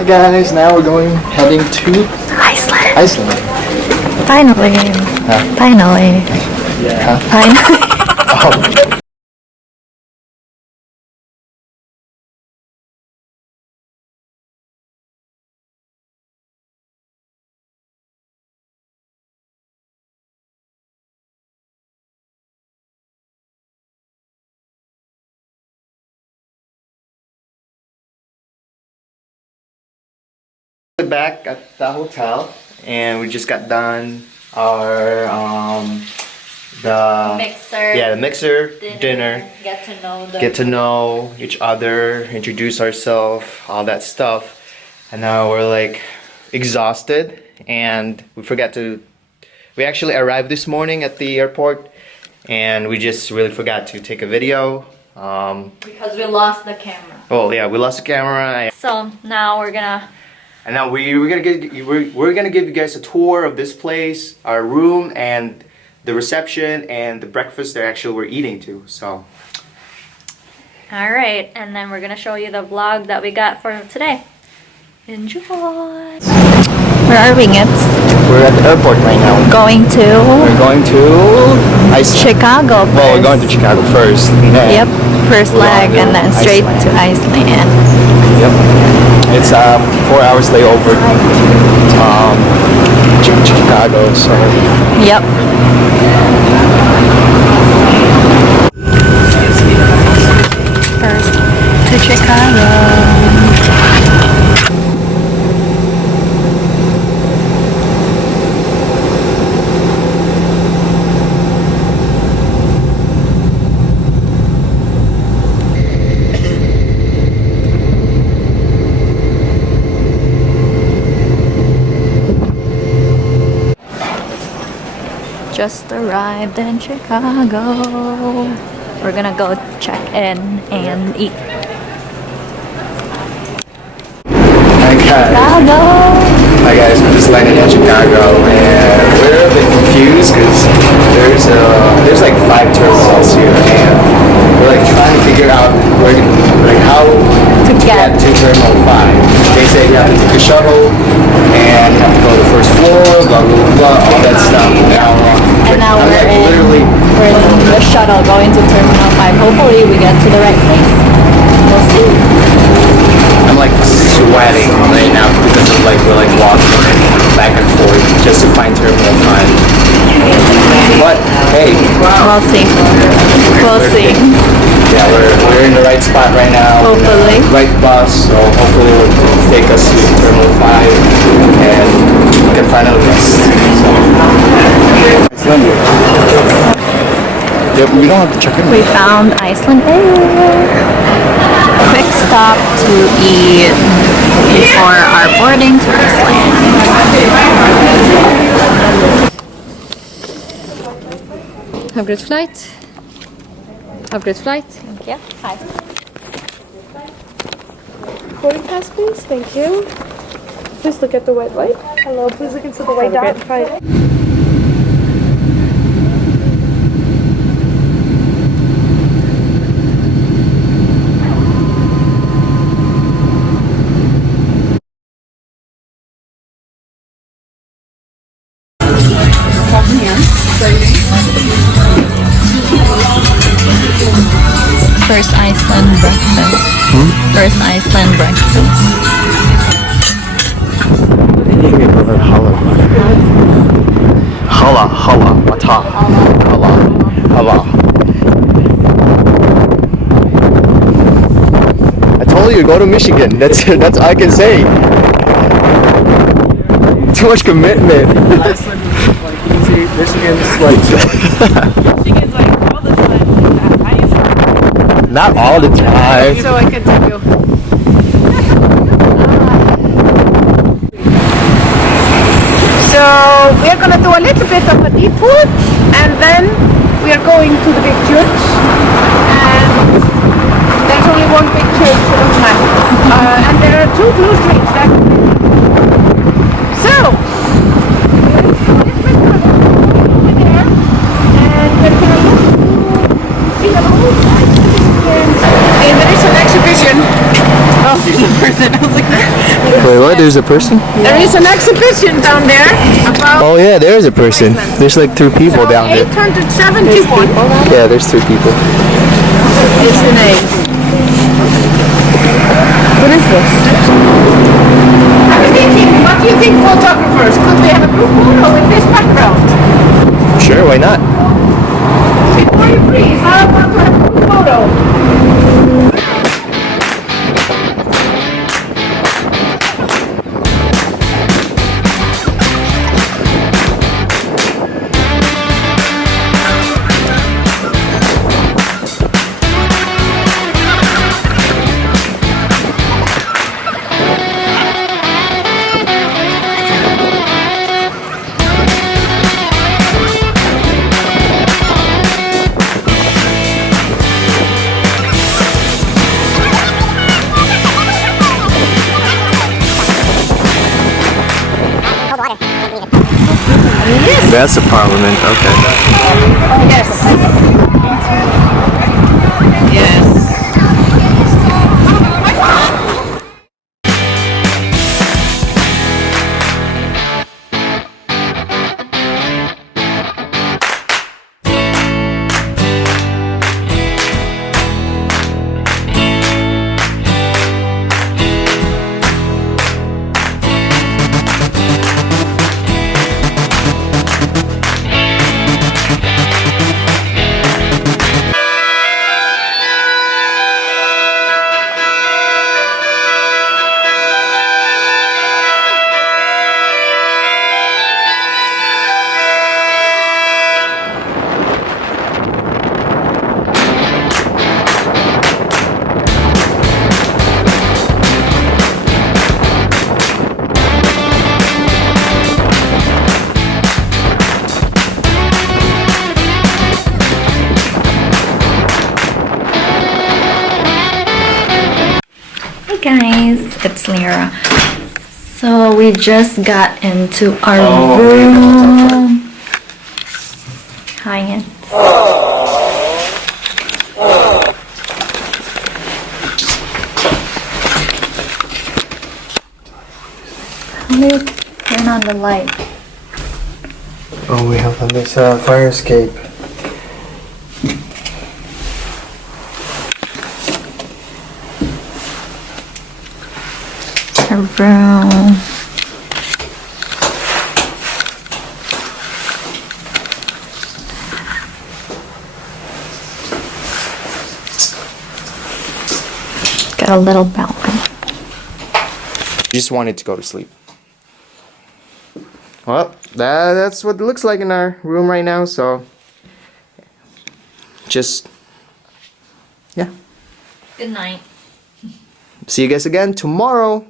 Hi guys, now we're heading to Iceland. Iceland. Finally. Huh? Finally. Yeah. Finally. Oh. Back at the hotel, and we just got done our the mixer dinner. Get to know each other, introduce ourselves, all that stuff, and now we're like exhausted, and we actually arrived this morning at the airport, and we just really forgot to take a video Because we lost the camera. oh yeah, we lost the camera. So now we're gonna we're gonna give you guys a tour of this place, our room, and the reception and the breakfast that actually we're eating too. So. Alright, and then we're gonna show you the vlog that we got for today. Enjoy! Where are we, Nits? We're at the airport right now. We're going to Iceland. Chicago first. Well, we're going to Chicago first. And then Yep, first leg and then straight to Iceland. Yep. It's 4 hours layover Chicago, so. Yep. First to Chicago. Just arrived in Chicago. We're gonna go check in and eat. Hi guys, we're just landing in Chicago, and we're a bit confused because there's like 5 terminals here, and we're like trying to figure out how to get to Terminal 5. They say you have to take a shuttle, and you have to go to the first floor, blah blah blah, all that stuff. Now we're in the shuttle going to Terminal 5. Hopefully we get to the right place. We'll see. I'm like sweating right now because of we're walking back and forth just to find Terminal 5. But hey, we'll see. We'll see. Yeah, we're in the right spot right now. Hopefully. Right bus, so hopefully it will take us to Terminal 5 and we can finally rest. Yeah, we don't have to check in. We found Iceland Air. Quick stop to eat before our boarding to Iceland. Have a great flight. Have a great flight. Thank you. Hi. Boarding pass, please. Thank you. Please look at the white light. Hello. Please look into the white dot. Hi. First Iceland breakfast. First Iceland breakfast. Hala, mata. Hala. I told you to go to Michigan. That's all I can say. Too much commitment. Iceland is like easy. Michigan's like Michigan's like all the time. Iceland. Not all the time. So I can tell you. So we are gonna do a little bit of a deep food, and then we are going to the big church. And there's only one big church at a time, and there are 2 blue streets. So and there is an exhibition of the person. I was Wait, what? There's a person? There is an exhibition down there about Oh yeah, there is a person. There's like 3 people down there. 871 Yeah, there's 3 people. is the name. What is this? I'm thinking, what do you think, photographers? Could we have a group photo with this background? Sure, why not? Before you freeze, I want to have a group photo. That's a parliament, okay. Yes. Yes. Guys, it's Lyra. So we just got into our room. Hi. How do you turn on the light? Oh, we have on this fire escape. Our room. Got a little balcony. Just wanted to go to sleep. Well, that's what it looks like in our room right now, so just, yeah. Good night. See you guys again tomorrow.